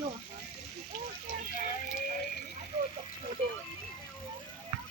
Ну,